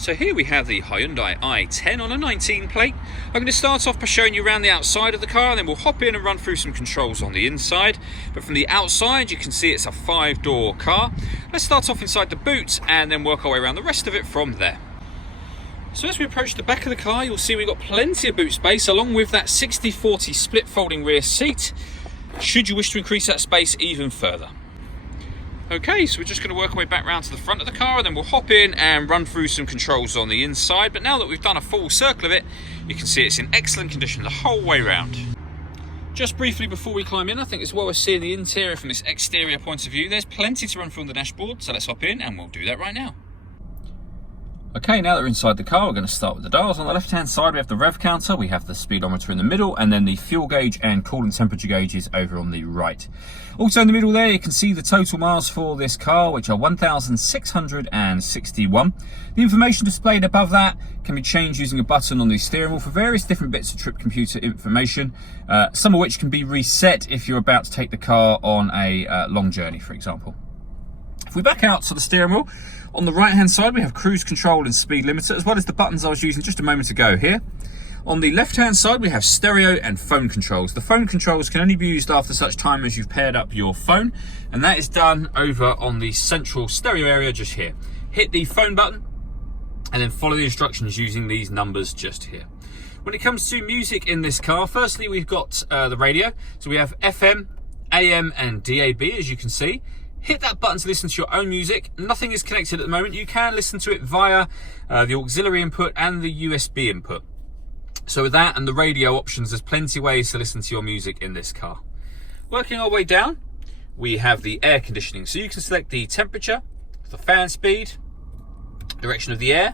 So here we have the Hyundai i10 on a 19 plate. I'm going to start off by showing you around the outside of the car, and then we'll hop in and run through some controls on the inside. But from the outside you can see it's a 5-door car. Let's start off inside the boot and then work our way around the rest of it from there. So as we approach the back of the car, you'll see we've got plenty of boot space along with that 60/40 split folding rear seat, should you wish to increase that space even further. Okay, so we're just going to work our way back round to the front of the car, and then we'll hop in and run through some controls on the inside. But now that we've done a full circle of it, you can see it's in excellent condition the whole way round. Just briefly before we climb in, I think it's well worth seeing the interior from this exterior point of view. There's plenty to run through on the dashboard, so let's hop in and we'll do that right now. Okay, now that we're inside the car, we're going to start with the dials. On the left-hand side, we have the rev counter, we have the speedometer in the middle, and then the fuel gauge and coolant temperature gauges over on the right. Also in the middle there, you can see the total miles for this car, which are 1,661. The information displayed above that can be changed using a button on the steering wheel for various different bits of trip computer information, some of which can be reset if you're about to take the car on a long journey, for example. If we back out to the steering wheel, on the right hand side we have cruise control and speed limiter, as well as the buttons I was using just a moment ago here. On the left hand side we have stereo and phone controls. The phone controls can only be used after such time as you've paired up your phone, and that is done over on the central stereo area just here. Hit the phone button and then follow the instructions using these numbers just here. When it comes to music in this car, firstly we've got the radio. So we have FM, AM and DAB, as you can see. Hit that button to listen to your own music. Nothing is connected at the moment. You can listen to it via the auxiliary input and the USB input. So with that and the radio options, there's plenty of ways to listen to your music in this car. Working our way down, we have the air conditioning. So you can select the temperature, the fan speed, direction of the air.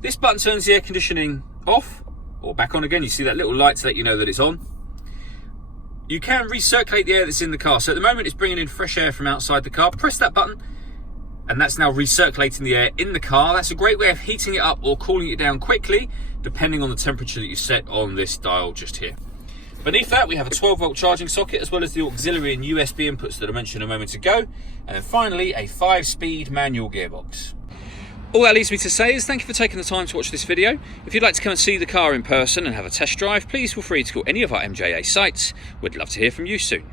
This button turns the air conditioning off or back on again. You see that little light to let you know that it's on. You can recirculate the air that's in the car. So at the moment it's bringing in fresh air from outside the car. Press that button and that's now recirculating the air in the car. That's a great way of heating it up or cooling it down quickly, depending on the temperature that you set on this dial just here. Beneath that we have a 12-volt charging socket, as well as the auxiliary and USB inputs that I mentioned a moment ago. And then finally a 5-speed manual gearbox. All that leaves me to say is thank you for taking the time to watch this video. If you'd like to come and see the car in person and have a test drive, please feel free to call any of our MJA sites. We'd love to hear from you soon.